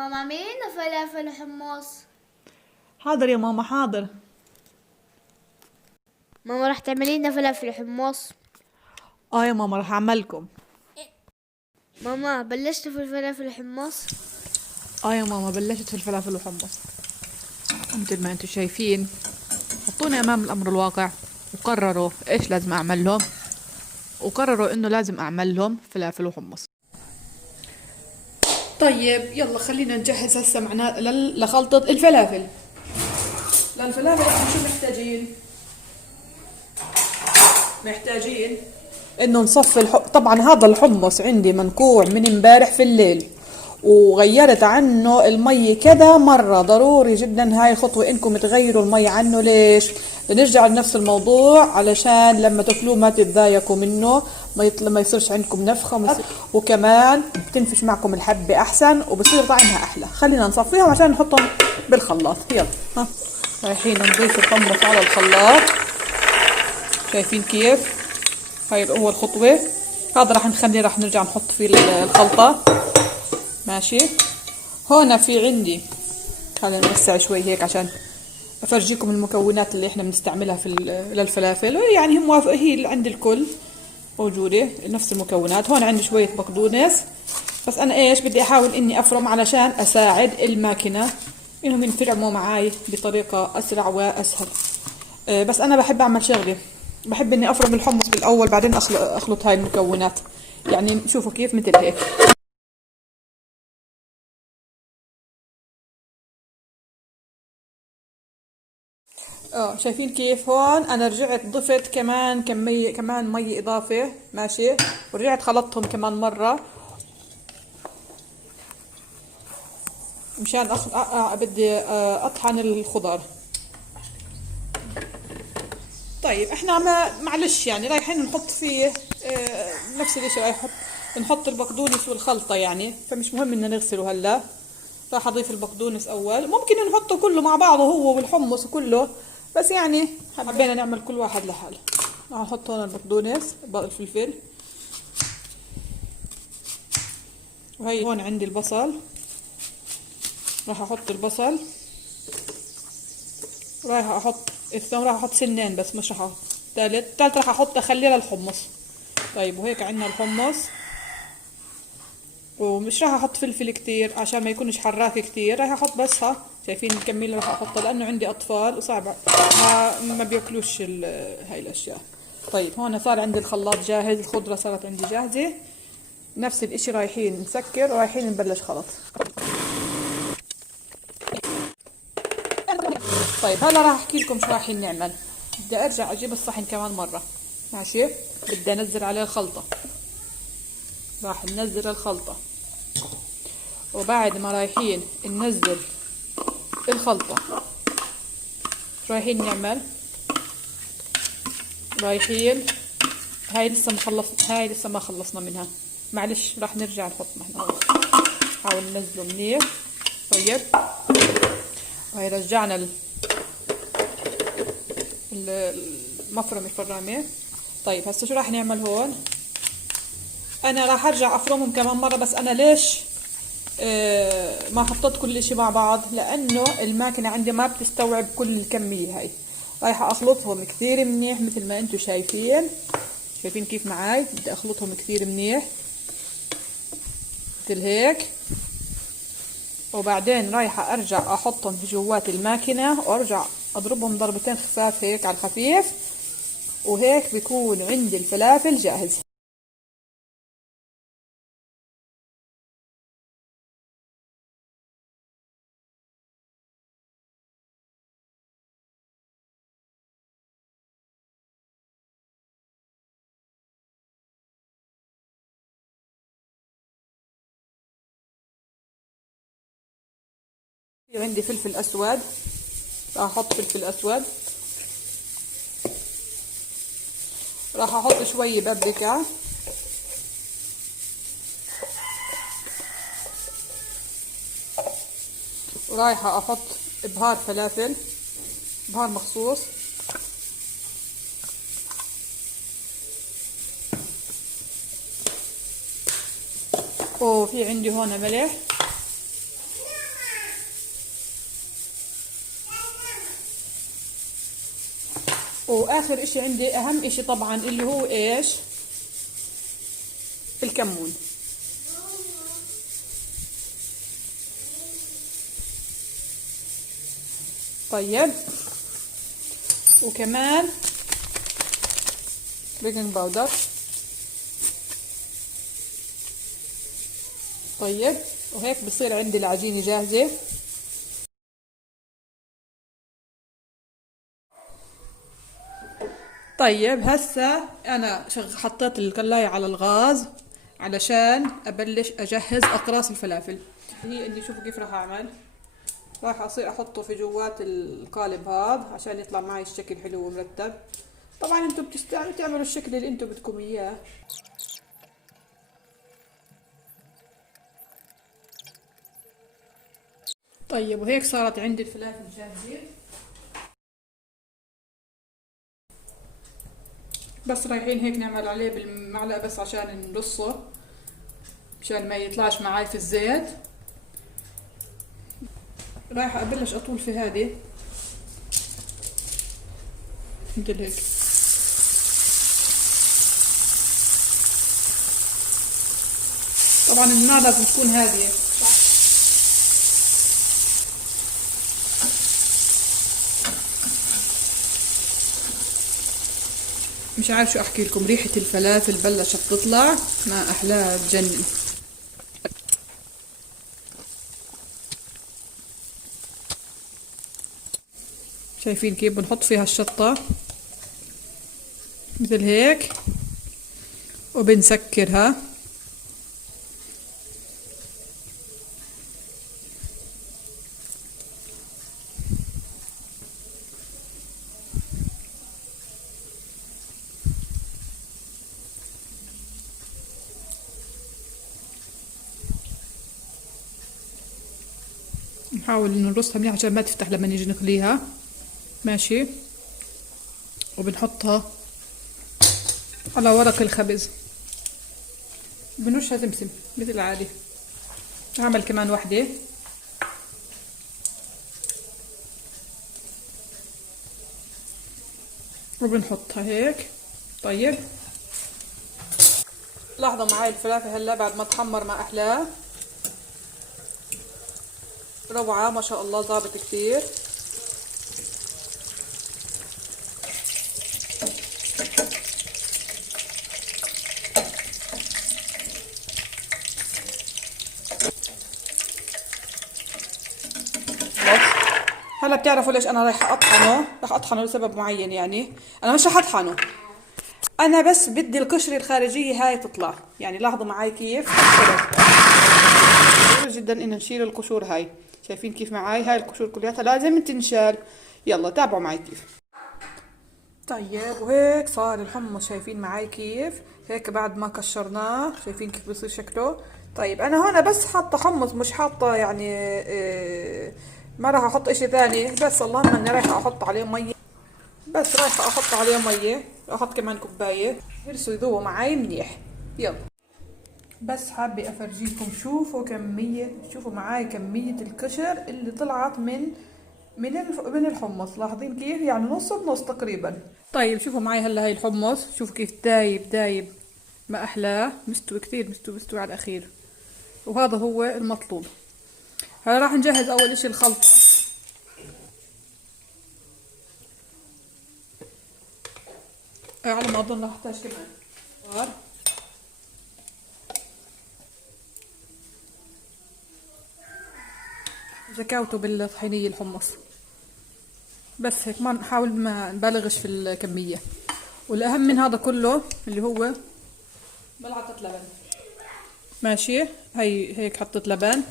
ماما اعملي لنا فلافل وحمص. حاضر يا ماما، حاضر. ماما راح تعملي لنا فلافل وحمص. اه يا ماما، راح اعملكم. ماما بلشتوا في الفلافل وحمص؟ اه يا ماما، بلشت في الفلافل وحمص. مثل ما انتم شايفين، حطوني امام الامر الواقع وقرروا ايش لازم اعمل لهم، وقرروا انه لازم اعمل لهم فلافل وحمص. طيب يلا خلينا نجهز هسه معنا لخلطة الفلافل. للفلافل احنا شو محتاجين انه نصفي طبعا هذا الحمص عندي منقوع من امبارح في الليل، وغيرت عنه المي كذا مرة. ضروري جدا هاي الخطوة انكم تغيروا المي عنه. ليش؟ نرجع لنفس الموضوع علشان لما تاكلوه ما تتضايقوا منه، ما يصيرش عندكم نفخة، وكمان بتنفش معكم الحبة احسن وبصير طعمها احلى. خلينا نصفيهم عشان نحطهم بالخلاط. يلا ها، رايحين نضيف الحمص على الخلاط. شايفين كيف؟ هاي أول خطوة. هذا راح نخليه، راح نرجع نحط فيه الخلطة. ماشي. هون في عندي، خلينا نوسع شوي هيك عشان أفرجيكم المكونات اللي إحنا بنستعملها في للفلافل. يعني هي اللي عند الكل موجودة نفس المكونات. هون عندي شوية بقدونس، بس أنا إيش بدي أحاول إني أفرم علشان أساعد الماكينة إنهم ينفرموا معاي بطريقة أسرع وأسهل. بس أنا بحب أعمل شغلة، بحب إني أفرم الحمص بالأول بعدين أخلط هاي المكونات. يعني شوفوا كيف، مثل هيك. شايفين كيف؟ هون انا رجعت ضفت كمان كمان مي اضافه. ماشي. ورجعت خلطتهم كمان مره مشان بدي اطحن الخضار. طيب احنا معلش يعني رايحين نحط فيه نفس الاشي. رايح نحط البقدونس والخلطه يعني، فمش مهم ان نغسله هلا. راح اضيف البقدونس اول، ممكن نحطه كله مع بعضه هو والحمص كله، بس يعني حبينا نعمل كل واحد لحاله. راح احط هون البقدونس، الفلفل، وهي هون عندي البصل. راح احط البصل. رايح احط الثوم، راح احط سنين بس، مش راح احط ثالث راح احط اخليه للحمص. طيب وهيك عندنا الحمص، ومش راح احط فلفل كتير عشان ما يكونش حراك كتير. راح احط بس شايفين الكمية راح احطها لانه عندي اطفال وصعب ما بياكلوش هاي الاشياء. طيب هون صار عندي الخلاط جاهز، الخضرة صارت عندي جاهزة. نفس الاشي رايحين نسكر ورايحين نبلش خلط. طيب هلا راح احكي لكم شو رايحين نعمل. بدي ارجع اجيب الصحن كمان مرة. ماشي. بدي انزل عليه الخلطة. راح ننزل الخلطة، وبعد ما رايحين ننزل الخلطة رايحين نعمل، رايحين هاي لسه ما خلصنا منها. معلش راح نرجع نحط معنا. حاول ننزله منيح. طيب وهي رجعنا المفرمة الفرامة. طيب هسه شو راح نعمل هون؟ انا راح ارجع افرمهم كمان مرة، بس انا ليش ما حطيت كل اشي مع بعض؟ لانه الماكينة عندي ما بتستوعب كل الكمية هاي. رايحة اخلطهم كثير منيح مثل ما انتم شايفين. شايفين كيف معاي؟ بدي اخلطهم كثير منيح مثل هيك. وبعدين رايحة ارجع احطهم في جوات الماكينة وارجع اضربهم ضربتين خفاف هيك على الخفيف، وهيك بيكون عندي الفلافل جاهز. في عندي فلفل اسود، راح احط فلفل اسود. راح احط شوي بابريكا. ورايحة احط بهار فلافل، بهار مخصوص. وفي عندي هون ملح. واخر اشي عندي اهم اشي طبعا اللي هو ايش؟ الكمون. طيب وكمان بيكنج باودر. طيب وهيك بصير عندي العجينة جاهزة. طيب هسا انا حطيت القلاية على الغاز علشان ابلش اجهز اقراص الفلافل. هي اللي شوفوا كيف راح اعمل. راح اصير احطه في جوات القالب هذا عشان يطلع معي الشكل حلو ومرتب. طبعا انتم بتعملوا الشكل اللي انتم بدكم اياه. طيب وهيك صارت عندي الفلافل جاهزة. بس رايحين هيك نعمل عليه بالمعلقة بس عشان نرصه مشان ما يطلعش معاي في الزيت. رايحة ابلش اطول في هذه مثل هيك. طبعا النار لازم تكون هادية. مش عارف شو احكي لكم، ريحة الفلافل بلشت تطلع ما احلاها تجنن. شايفين كيف بنحط فيها الشطة مثل هيك وبنسكرها. نحاول نرصها منيح عشان ما تفتح لما نيجي نخليها. ماشي. وبنحطها على ورق الخبز. بنرشها سمسم مثل العادي. هعمل كمان واحدة. وبنحطها هيك. طيب لاحظوا معي الفلافل هلا بعد ما تحمر ما احلاه. روعة ما شاء الله، ظابط كتير. هلا بتعرفوا ليش انا رايحه اطحنه؟ راح اطحنه لسبب معين، يعني انا مش راح اطحنه، انا بس بدي القشره الخارجيه هاي تطلع. يعني لاحظوا معي كيف ضروري جدا ان نشيل القشور هاي. شايفين كيف معي؟ هاي القشور كلها لازم تنشال. يلا تابعوا معي كيف. طيب وهيك صار الحمص. شايفين معي كيف هيك بعد ما كشرناه؟ شايفين كيف بصير شكله؟ طيب انا هنا بس حاطه حمص، مش حاطه يعني ما راح احط اشي ثاني. بس اللهم اني رايحه احط عليه ميه. بس رايحه احط عليه ميه، احط كمان كوبايه هرسوا يذوبوا معي منيح. يلا بس حابه افرجيكم. شوفوا معي كميه القشر اللي طلعت من الحمص. لاحظين كيف؟ يعني نص بنص تقريبا. طيب شوفوا معي هلا هاي الحمص، شوفوا كيف دايب ما احلاه. مستوي كثير، مستوي على الاخير، وهذا هو المطلوب. هلا راح نجهز اول اشي الخلطة. على ما اظن راح احتاج كمان زكاوته بالطحينية الحمص. بس هيك ما نحاول ما نبالغش في الكمية. والاهم من هذا كله اللي هو ملعقة لبن. ماشي. هي هيك حطيت لبن.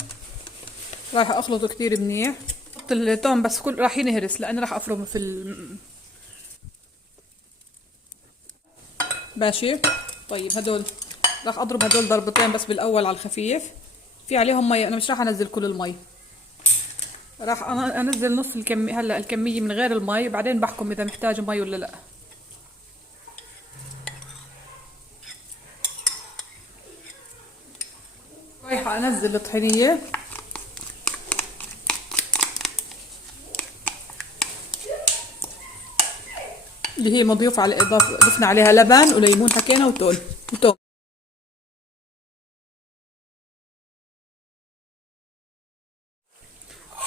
راح اخلطه كتير منيح. حط التوم بس كل راح ينهرس لاني راح افرمه ماشي. طيب هدول راح اضرب هدول ضربتين بس بالاول على الخفيف. في عليهم مي، انا مش راح انزل كل المي، راح انزل نص الكمية. هلا الكمية من غير المي، بعدين بحكم اذا محتاج مي ولا لا. رايحة انزل الطحينية. اللي هي مضيوف على إضافة، ضفنا عليها لبن وليمون حكينا وتوم.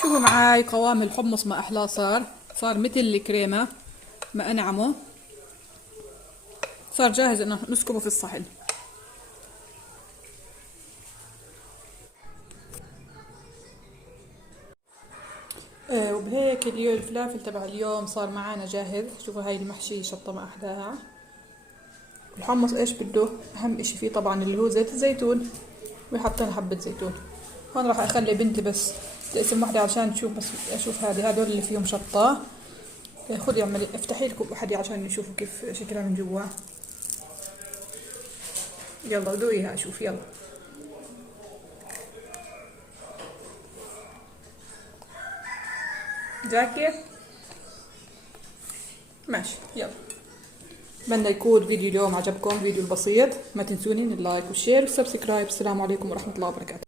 شوفوا معاي قوام الحمص ما أحلاه، صار مثل الكريمة، ما أنعمه، صار جاهز إنه نسكبه في الصحن. وبهيك اليوم الفلافل تبع اليوم صار معانا جاهز. شوفوا هاي المحشي شطة ما أحلاها. الحمص ايش بده؟ أهم اشي فيه طبعا اللي هو زيت الزيتون، وحطينا حبة زيتون. هون راح أخلي بنتي بس تقسم واحدة عشان تشوف، بس أشوف هدول اللي فيهم شطة. خذي اعملي، افتحي لكم واحدة عشان يشوفوا كيف شكلها من جوا. يلا دوقيها أشوف، يلا. جاكي ماشي، يلا. بتمنى يكون فيديو اليوم عجبكم، فيديو البسيط. ما تنسوني من اللايك والشير والسبسكرايب. السلام عليكم ورحمة الله وبركاته.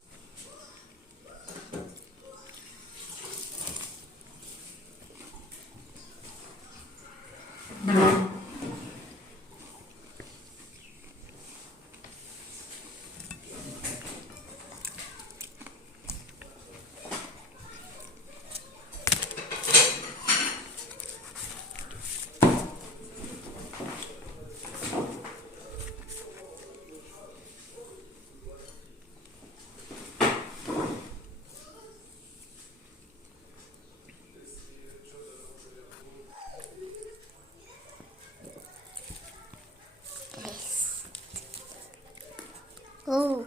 اوه.